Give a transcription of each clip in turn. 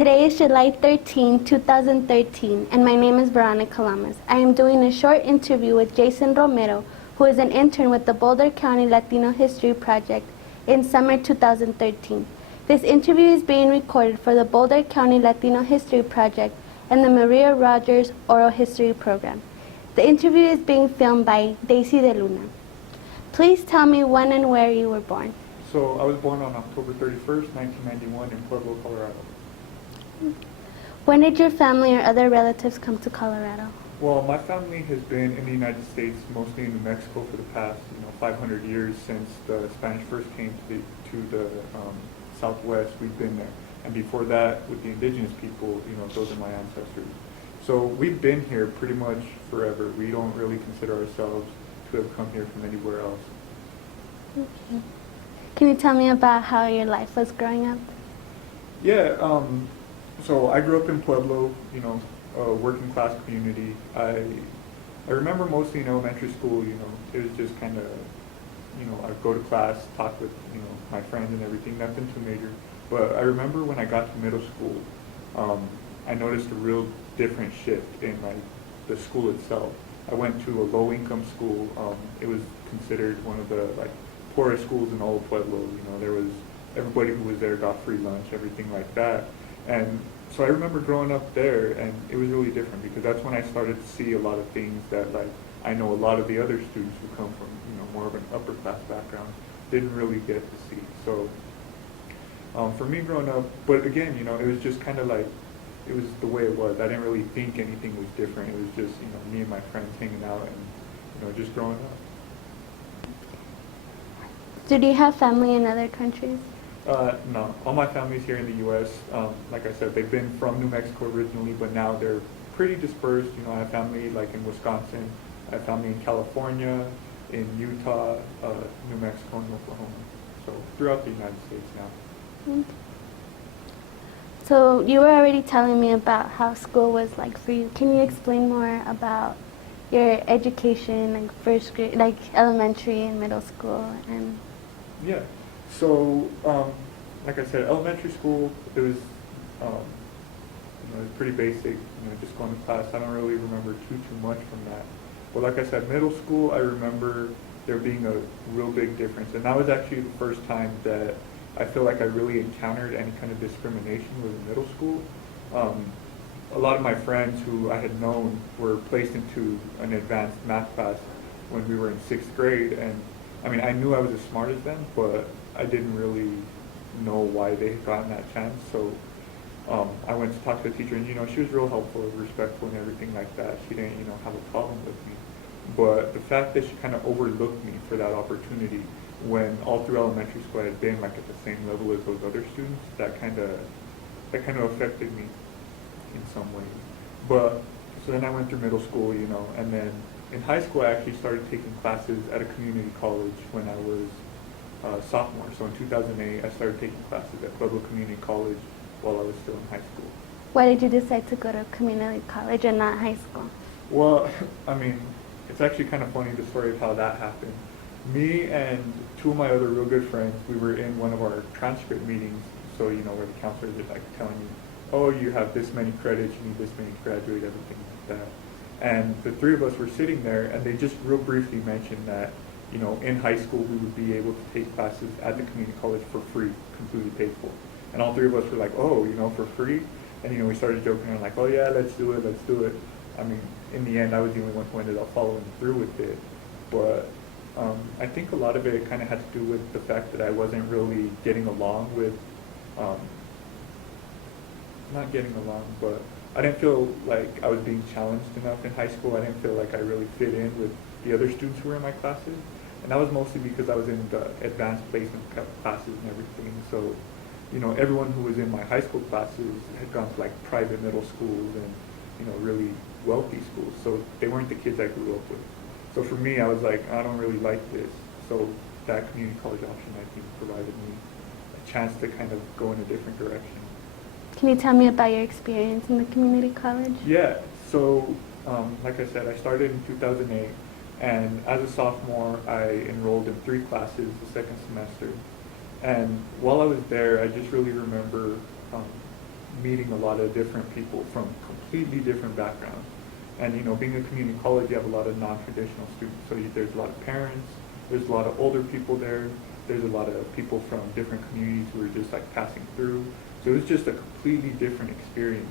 Today is July 13, 2013, and my name is Veronica Lamas. I am doing a short interview with Jason Romero, who is an intern with the Boulder County Latino History Project in summer 2013. This interview is being recorded for the Boulder County Latino History Project and the Maria Rogers Oral History Program. The interview is being filmed by Daisy De Luna. Please tell me when and where you were born. So I was born on October 31st, 1991 in Pueblo, Colorado. When did your family or other relatives come to Colorado? Well, my family has been in the United States, mostly in New Mexico, for the past 500 years since the Spanish first came to the Southwest. We've been there, and before that, with the indigenous people, those are my ancestors. So we've been here pretty much forever. We don't really consider ourselves to have come here from anywhere else. Okay. Can you tell me about how your life was growing up? Yeah. So I grew up in Pueblo, a working class community. I remember mostly in elementary school, it was just kind of, I'd go to class, talk with, my friends and everything, nothing too major. But I remember when I got to middle school, I noticed a real different shift in the school itself. I went to a low-income school. It was considered one of the poorest schools in all of Pueblo. There was everybody who was there got free lunch, everything like that. And so I remember growing up there, and it was really different because that's when I started to see a lot of things that I know a lot of the other students who come from more of an upper class background didn't really get to see. So for me growing up, but again, it was just kind of it was the way it was. I didn't really think anything was different. It was just me and my friends hanging out and just growing up. Did you have family in other countries? No, all my family's here in the U.S. Like I said, they've been from New Mexico originally, but now they're pretty dispersed. I have family in Wisconsin, I have family in California, in Utah, New Mexico, and Oklahoma. So throughout the United States now. Okay. So you were already telling me about how school was like for you. Can you explain more about your education, first grade, elementary and middle school, and? Yeah. So, like I said, elementary school, it was, it was pretty basic, just going to class. I don't really remember too much from that. But like I said, middle school, I remember there being a real big difference. And that was actually the first time that I feel like I really encountered any kind of discrimination was in middle school. A lot of my friends who I had known were placed into an advanced math class when we were in 6th grade. And I mean, I knew I was as smart as them, but I didn't really know why they had gotten that chance. So I went to talk to the teacher, and she was real helpful and respectful and everything like that. She didn't have a problem with me. But the fact that she kind of overlooked me for that opportunity when all through elementary school I had been at the same level as those other students, that kind of affected me in some ways. But so then I went through middle school, and then in high school I actually started taking classes at a community college when I was sophomore. So in 2008 I started taking classes at Pueblo Community College while I was still in high school. Why did you decide to go to community college and not high school? Well, I mean, it's actually kind of funny, the story of how that happened. Me and two of my other real good friends, we were in one of our transcript meetings, so where the counselors are telling you, oh, you have this many credits, you need this many to graduate, everything like that. And the three of us were sitting there, and they just real briefly mentioned that in high school we would be able to take classes at the community college for free, completely paid for. And all three of us were like, oh, for free? And we started joking around like, oh yeah, let's do it. I mean, in the end, I was the only one who ended up following through with it. But I think a lot of it kind of had to do with the fact that I wasn't really getting along with, not getting along, but I didn't feel like I was being challenged enough in high school. I didn't feel like I really fit in with the other students who were in my classes. And that was mostly because I was in the advanced placement classes and everything. So, everyone who was in my high school classes had gone to private middle schools and, really wealthy schools. So they weren't the kids I grew up with. So for me, I was like, I don't really like this. So that community college option, I think, provided me a chance to kind of go in a different direction. Can you tell me about your experience in the community college? Yeah, so like I said, I started in 2008, and as a sophomore, I enrolled in 3 classes the second semester. And while I was there, I just really remember meeting a lot of different people from completely different backgrounds. And being a community college, you have a lot of non-traditional students. So there's a lot of parents, there's a lot of older people there, there's a lot of people from different communities who are just like passing through. So it was just a completely different experience.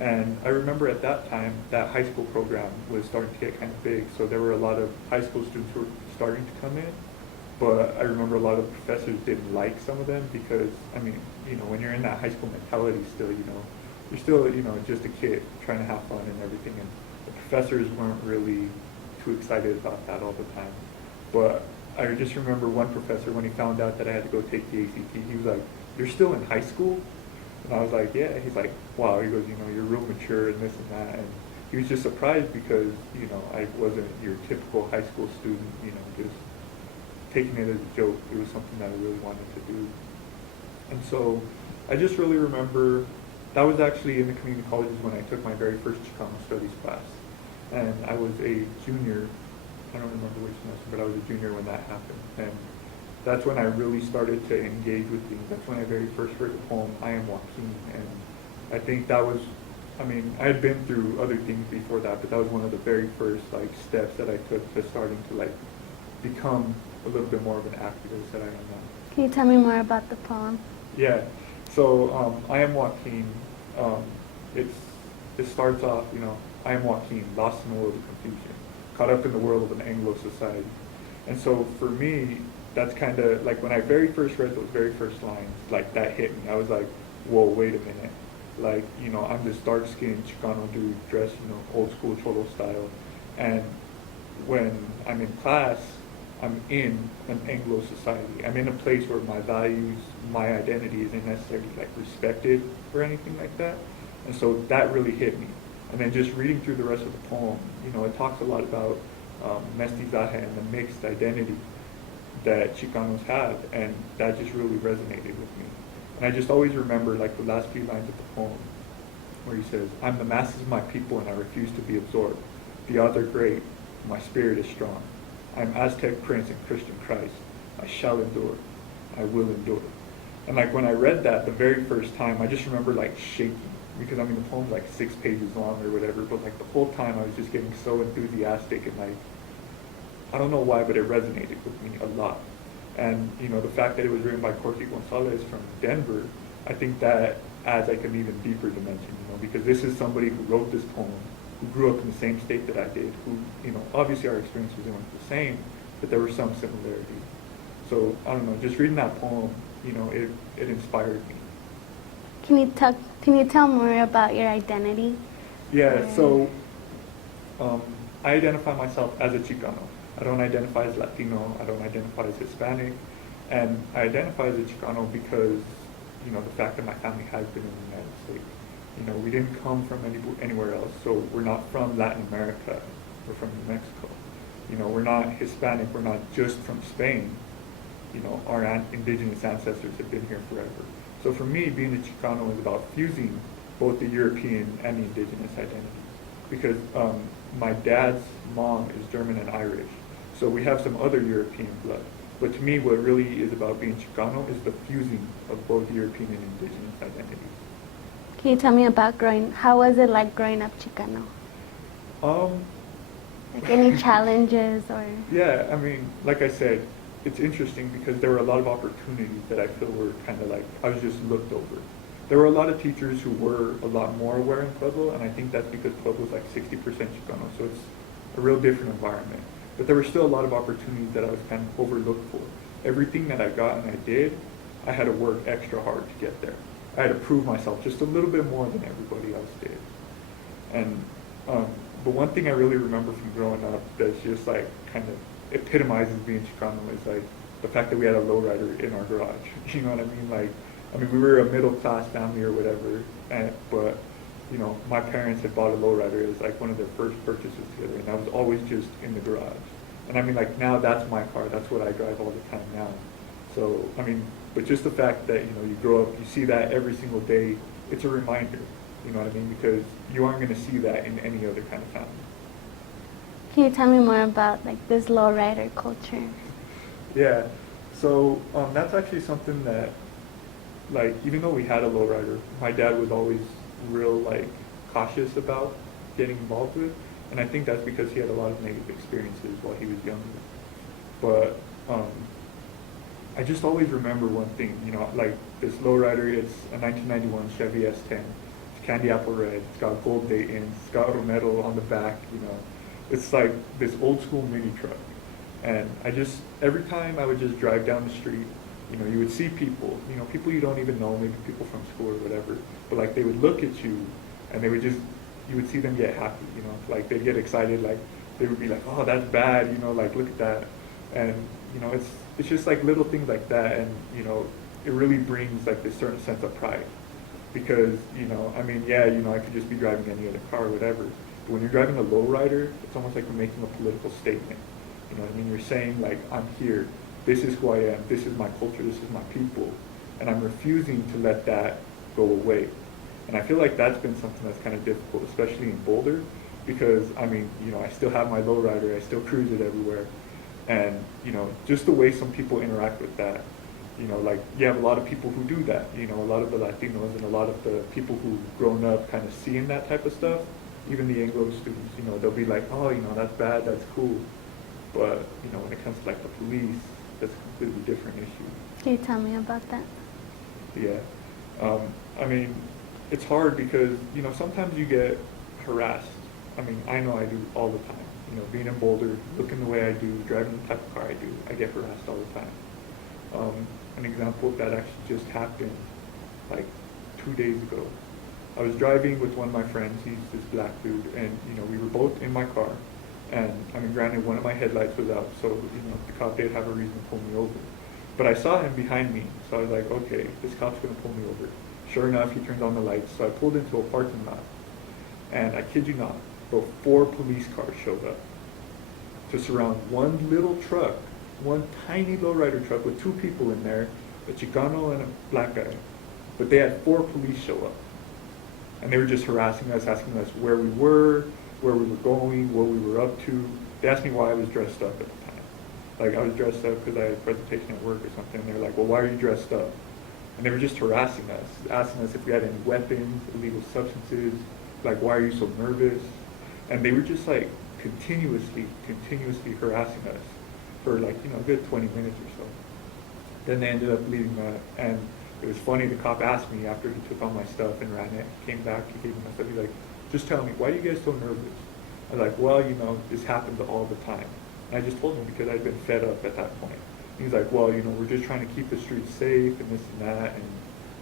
And I remember at that time, that high school program was starting to get kind of big. So there were a lot of high school students who were starting to come in. But I remember a lot of professors didn't like some of them because, when you're in that high school mentality still, you're still, just a kid trying to have fun and everything. And the professors weren't really too excited about that all the time. But I just remember one professor, when he found out that I had to go take the ACT, he was like, "You're still in high school?" And I was like, "Yeah." He's like, "Wow." He goes, "You're real mature and this and that." And he was just surprised because, I wasn't your typical high school student, just taking it as a joke. It was something that I really wanted to do. And so I just really remember that was actually in the community colleges when I took my very first Chicano Studies class. And I was a junior. I don't remember which semester, but I was a junior when that happened. And that's when I really started to engage with things. That's when I very first heard the poem, "I Am Joaquin." And I think that was, I had been through other things before that, but that was one of the very first steps that I took to starting to become a little bit more of an activist that I am now. Can you tell me more about the poem? Yeah. So "I Am Joaquin," it starts off, "I am Joaquin, lost in a world of confusion, caught up in the world of an Anglo society." And so for me, that's kind of when I very first read those very first lines, that hit me. I was like, whoa, wait a minute. I'm this dark-skinned Chicano dude dressed, old school Cholo style. And when I'm in class, I'm in an Anglo society. I'm in a place where my values, my identity isn't necessarily respected or anything like that. And so that really hit me. And then just reading through the rest of the poem, it talks a lot about mestizaje and the mixed identity that Chicanos have, and that just really resonated with me. And I just always remember the last few lines of the poem where he says, "I'm the masses of my people and I refuse to be absorbed. The odds are great, my spirit is strong. I'm Aztec Prince and Christian Christ. I shall endure, I will endure." And when I read that the very first time, I just remember shaking, because the poem's 6 pages long or whatever, but the whole time I was just getting so enthusiastic and I don't know why, but it resonated with me a lot. And the fact that it was written by Corky Gonzalez from Denver, I think that adds an even deeper dimension, because this is somebody who wrote this poem, who grew up in the same state that I did, who, obviously our experiences weren't the same, but there were some similarities. So, I don't know, just reading that poem, it inspired me. Can you tell more about your identity? Yeah, so I identify myself as a Chicano. I don't identify as Latino, I don't identify as Hispanic, and I identify as a Chicano because, the fact that my family has been in the United States. We didn't come from anywhere else, so we're not from Latin America, we're from New Mexico. We're not Hispanic, we're not just from Spain. Our indigenous ancestors have been here forever. So for me, being a Chicano is about fusing both the European and the indigenous identities. Because my dad's mom is German and Irish, so we have some other European blood. But to me, what really is about being Chicano is the fusing of both European and indigenous identities. Can you tell me about how was it like growing up Chicano? Any challenges or? Yeah, like I said, it's interesting because there were a lot of opportunities that I feel were kind of I was just looked over. There were a lot of teachers who were a lot more aware in Pueblo, and I think that's because Pueblo is 60% Chicano, so it's a real different environment. But there were still a lot of opportunities that I was kind of overlooked for. Everything that I got and I did, I had to work extra hard to get there. I had to prove myself just a little bit more than everybody else did. And but one thing I really remember from growing up that's just kind of epitomizes being Chicano is the fact that we had a lowrider in our garage. You know what I mean? We were a middle-class family or whatever, but my parents had bought a lowrider as one of their first purchases together, and I was always just in the garage. And now that's my car, that's what I drive all the time now. So, but just the fact that, you grow up, you see that every single day, it's a reminder, you know what I mean? Because you aren't going to see that in any other kind of family. Can you tell me more about this lowrider culture? Yeah, so that's actually something that like, even though we had a lowrider, my dad was always real, like, cautious about getting involved with, and I think that's because he had a lot of negative experiences while he was younger. But I just always remember one thing, you know, like this lowrider, it's a 1991 Chevy S10. It's candy apple red. It's got gold Dayton. It's got Romero on the back, you know. It's like this old school mini truck. And every time I would just drive down the street, you know, you would see people, you know, people you don't even know, maybe people from school or whatever, but like they would look at you and they would just, you would see them get happy, you know, like they'd get excited, like they would be like, oh, that's bad, you know, like look at that. And, you know, it's just like little things like that, and, you know, it really brings like this certain sense of pride. Because, you know, I mean, yeah, you know, I could just be driving any other car or whatever, but when you're driving a lowrider, it's almost like you're making a political statement. You know what I mean? You're saying, like, I'm here, this is who I am, this is my culture, this is my people, and I'm refusing to let that go away. And I feel like that's been something that's kind of difficult, especially in Boulder, because, I mean, you know, I still have my lowrider, I still cruise it everywhere, and, you know, just the way some people interact with that, you know, like, you have a lot of people who do that, you know, a lot of the Latinos and a lot of the people who've grown up kind of seeing that type of stuff, even the Anglo students, you know, they'll be like, oh, you know, that's bad, that's cool. But, you know, when it comes to like the police, that's a completely different issue. Can you tell me about that? Yeah. I mean, it's hard because, you know, sometimes you get harassed. I mean, I know I do all the time. You know, being in Boulder, looking the way I do, driving the type of car I do, I get harassed all the time. An example of that actually just happened like 2 days ago. I was driving with one of my friends, he's this black dude, and, you know, we were both in my car. And, I mean, granted, one of my headlights was out, so, you know, the cop did have a reason to pull me over. But I saw him behind me, so I was like, okay, this cop's going to pull me over. Sure enough, he turned on the lights, so I pulled into a parking lot. And I kid you not, about 4 police cars showed up to surround one little truck, one tiny lowrider truck with 2 people in there, a Chicano and a black guy. But they had 4 police show up. And they were just harassing us, asking us where we were going, what we were up to. They asked me why I was dressed up at the time. Like, I was dressed up because I had a presentation at work or something. And they were like, well, why are you dressed up? And they were just harassing us, asking us if we had any weapons, illegal substances, like, why are you so nervous? And they were just like continuously harassing us for like, you know, a good 20 minutes or so. Then they ended up leaving that, and it was funny, the cop asked me after he took all my stuff and ran it, came back, he gave me my stuff, he's like, just tell me, why are you guys so nervous? I was like, well, you know, this happens all the time. And I just told him because I'd been fed up at that point. He's like, well, you know, we're just trying to keep the streets safe and this and that, and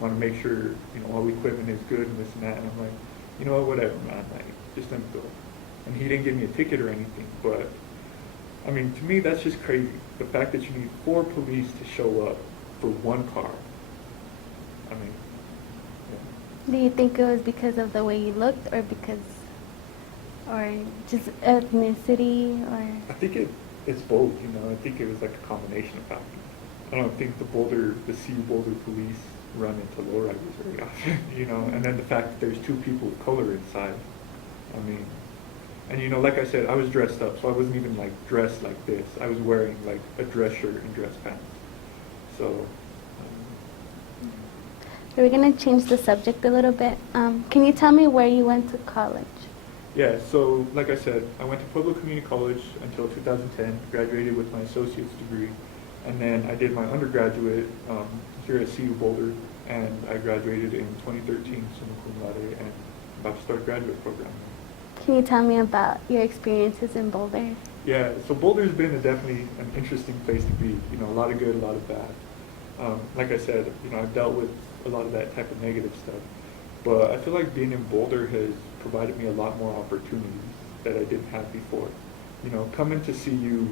want to make sure, you know, all the equipment is good and this and that. And I'm like, you know what, whatever, man, like, just let me go. And he didn't give me a ticket or anything, but, I mean, to me, that's just crazy. The fact that you need 4 police to show up for 1 car. I mean, yeah. Do you think it was because of the way you looked, or just ethnicity, or? I think it's both, you know. I think it was like a combination of factors. I don't think the CU Boulder police run into lowriders very often, you know. And then the fact that there's 2 people of color inside. I mean, and you know, like I said, I was dressed up, so I wasn't even like dressed like this. I was wearing like a dress shirt and dress pants. So. We're going to change the subject a little bit. Can you tell me where you went to college? Yeah, so like I said, I went to Pueblo Community College until 2010, graduated with my associate's degree, and then I did my undergraduate here at CU Boulder, and I graduated in 2013, summa cum laude, and about to start graduate program. Can you tell me about your experiences in Boulder? Yeah, so Boulder's been definitely an interesting place to be. You know, a lot of good, a lot of bad. Like I said, you know, I've dealt with a lot of that type of negative stuff. But I feel like being in Boulder has provided me a lot more opportunities that I didn't have before. You know, coming to CU,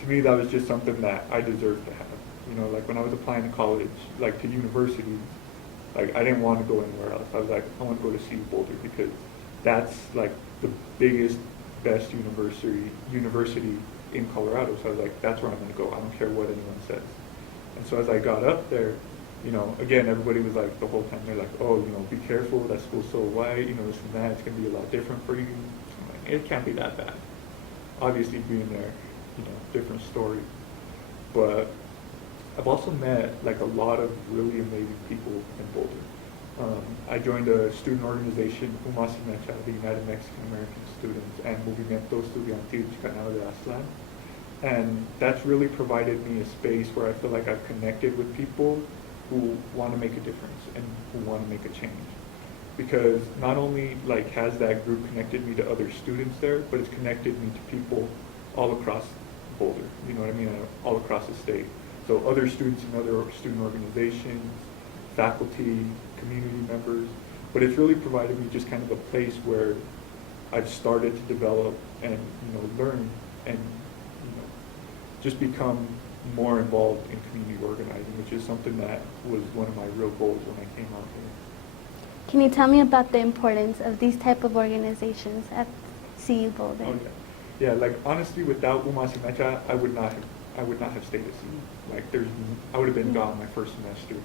to me, that was just something that I deserved to have. You know, like when I was applying to college, like to university, like I didn't want to go anywhere else. I was like, I want to go to CU Boulder because that's like the biggest, best university in Colorado. So I was like, that's where I'm going to go. I don't care what anyone says. And so as I got up there, you know, again, everybody was like, the whole time, they're like, oh, you know, be careful, that school's so white, you know, this and that, it's going to be a lot different for you. I'm like, it can't be that bad. Obviously, being there, you know, different story. But I've also met like a lot of really amazing people in Boulder. I joined a student organization, UMASIMECHA, the United Mexican American Students, and Movimiento Estudiantil Chicano de Aztlán. And that's really provided me a space where I feel like I've connected with people who want to make a difference and who want to make a change. Because not only like has that group connected me to other students there, but it's connected me to people all across Boulder, you know what I mean, all across the state. So other students in other student organizations, faculty, community members, but it's really provided me just kind of a place where I've started to develop and learn and just become more involved in community organizing, which is something that was one of my real goals when I came out here. Can you tell me about the importance of these type of organizations at CU Boulder? Oh yeah, like honestly, without UMASIMECHA, I would not have stayed at CU. Like I would have been gone my first semester.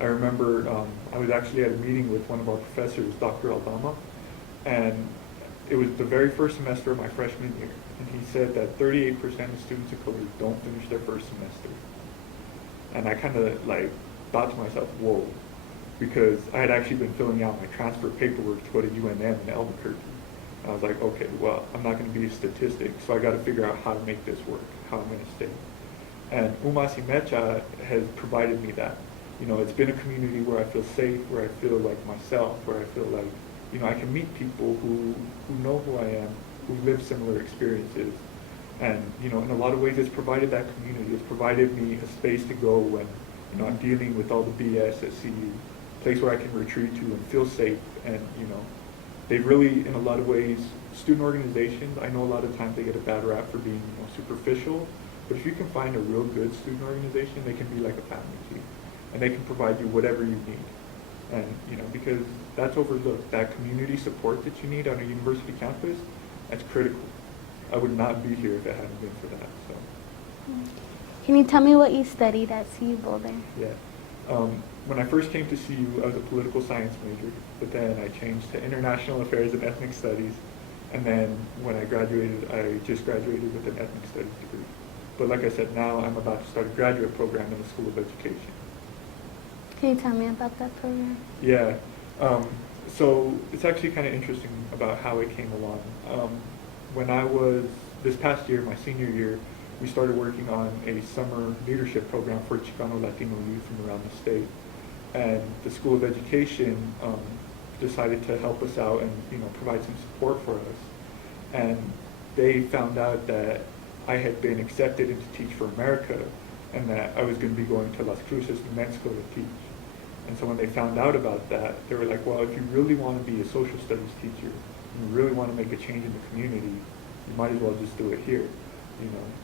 I remember I was actually at a meeting with one of our professors, Dr. Aldama, and it was the very first semester of my freshman year, and he said that 38% of students of color don't finish their first semester. And I kind of like thought to myself, whoa, because I had actually been filling out my transfer paperwork to go to UNM in Albuquerque. And I was like, okay, well, I'm not going to be a statistic, so I got to figure out how to make this work, how I'm going to stay. And UMASIMECHA has provided me that. It's been a community where I feel safe, where I feel like myself, where I feel like, I can meet people who know who I am, who live similar experiences. And, in a lot of ways, it's provided that community. It's provided me a space to go when, I'm dealing with all the BS at CU, a place where I can retreat to and feel safe. And, they've really, in a lot of ways, student organizations, I know a lot of times they get a bad rap for being, superficial. But if you can find a real good student organization, they can be like a family to you. And they can provide you whatever you need. And, because that's overlooked. That community support that you need on a university campus, that's critical. I would not be here if it hadn't been for that. So. Can you tell me what you studied at CU Boulder? Yeah. When I first came to CU, I was a political science major, but then I changed to international affairs and ethnic studies. And then when I graduated, I just graduated with an ethnic studies degree. But like I said, now I'm about to start a graduate program in the School of Education. Can you tell me about that program? Yeah. So it's actually kind of interesting about how it came along. When I was, this past year, my senior year, we started working on a summer leadership program for Chicano Latino youth from around the state. And the School of Education decided to help us out and provide some support for us. And they found out that I had been accepted into Teach for America and that I was going to be going to Las Cruces, New Mexico to teach. And so when they found out about that, they were like, well, if you really want to be a social studies teacher, and you really want to make a change in the community, you might as well just do it here,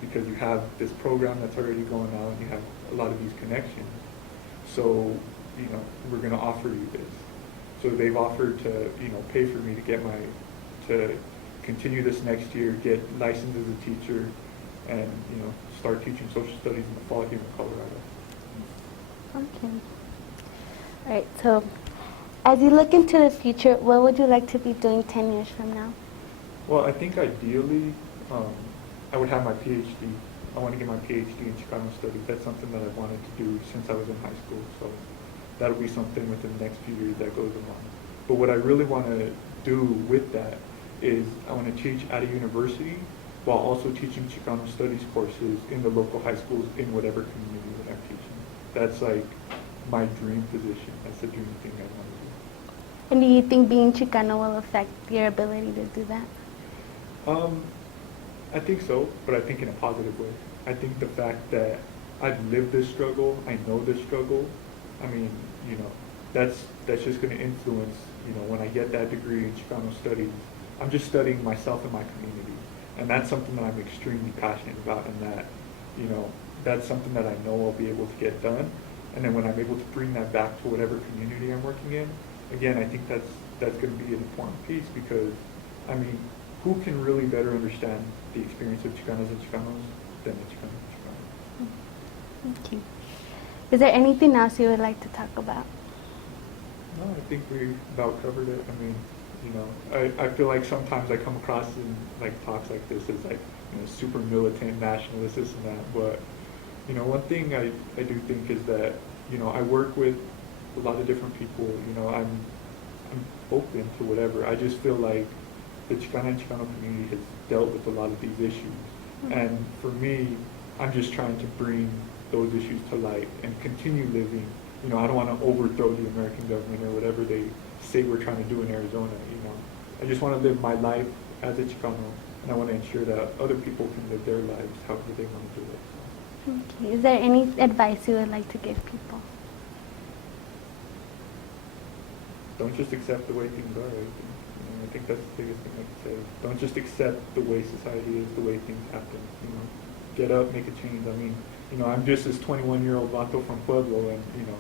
because you have this program that's already going on, you have a lot of these connections. So, we're going to offer you this. So they've offered to, pay for me to get to continue this next year, get licensed as a teacher, and, start teaching social studies in the fall here in Colorado. Okay. All right, so as you look into the future, what would you like to be doing 10 years from now? Well, I think ideally, I would have my PhD. I want to get my PhD in Chicano Studies. That's something that I've wanted to do since I was in high school. So that'll be something within the next few years that goes along. But what I really want to do with that is I want to teach at a university while also teaching Chicano Studies courses in the local high schools in whatever community that I'm teaching. That's like my dream position. That's the dream thing I want to do. And do you think being Chicano will affect your ability to do that? I think so, but I think in a positive way. I think the fact that I've lived this struggle, I know this struggle, I mean, that's just going to influence, when I get that degree in Chicano Studies, I'm just studying myself and my community. And that's something that I'm extremely passionate about, and that, that's something that I know I'll be able to get done. And then when I'm able to bring that back to whatever community I'm working in, again, I think that's going to be an important piece, because, I mean, who can really better understand the experience of Chicanos and Chicanos than the Chicanos and Chicanos? Thank you. Is there anything else you would like to talk about? No, I think we about covered it. I mean, I feel like sometimes I come across in like talks like this as like super militant nationalist, this and that, but You know, one thing I do think is that, you know, I work with a lot of different people. You know, I'm open to whatever. I just feel like the Chicana and Chicano community has dealt with a lot of these issues. Mhm. And for me, I'm just trying to bring those issues to light and continue living. You know, I don't want to overthrow the American government or whatever they say we're trying to do in Arizona. You know, I just want to live my life as a Chicano, and I want to ensure that other people can live their lives however they want to do it. Okay. Is there any advice you would like to give people? Don't just accept the way things are. I think that's the biggest thing I can say. Don't just accept the way society is, the way things happen. You know, get up, make a change. I mean, you know, I'm just this 21-year-old vato from Pueblo, and you know,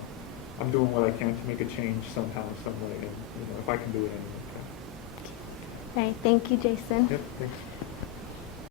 I'm doing what I can to make a change somehow, some way, and you know, if I can do it anyway. All right. Thank you, Jason. Yep. Thanks.